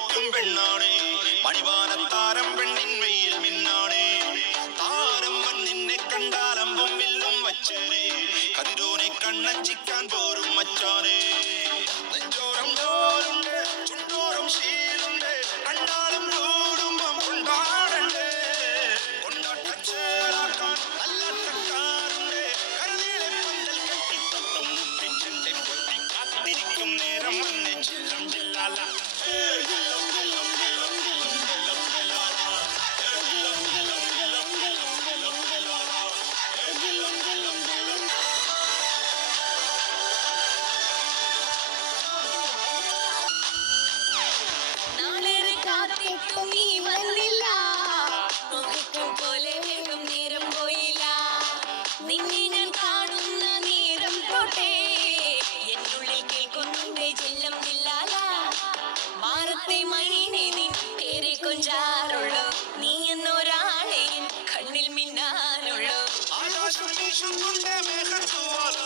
കൊതിക്കും പെണ്ണാണ് മണിവാനത്താരം പെണ്ണിൻ വെയിൽ മിന്നാണ് താരം നിന്നെ കണ്ടാലമ്പും വില്ലും വച്ചേരെ കതിരോനെ കണ്ണച്ചിക്കാൻ പോരും മച്ചാനെ നെഞ്ചോരം ഡോറുണ്ട് ചുണ്ടോറും ശീലുണ്ട് കണ്ടാലും കൂടുമ്പം കൊണ്ടാടണ്ട് കൊണ്ടാട്ടച്ചേരാക്കാൻ നല്ല തക്കാറുണ്ട് കരനീളെ പന്തൽ കെട്ടിത്തൊട്ടും മുട്ടിച്ചെന്റെ പൊട്ടി കാത്തിരിക്കും നേരം വന്നെ ചില്ലം ചില്ലാല നിന്നെ ഞാൻ കാണുന്ന നേരം തൊട്ടേ എന്നുള്ളിൽ കേൾക്കുന്നുണ്ട് ചെല്ലം ജില്ലാല മാറത്തെ മൈനെ നിൻ പേരെ കൊഞ്ചാറുള്ളൂ നീ എന്നൊരാളെ കണ്ണിൽ മിന്നാനുള്ളൂ ആകാശം വീശുന്നുണ്ട് മേഘത്തൂവാല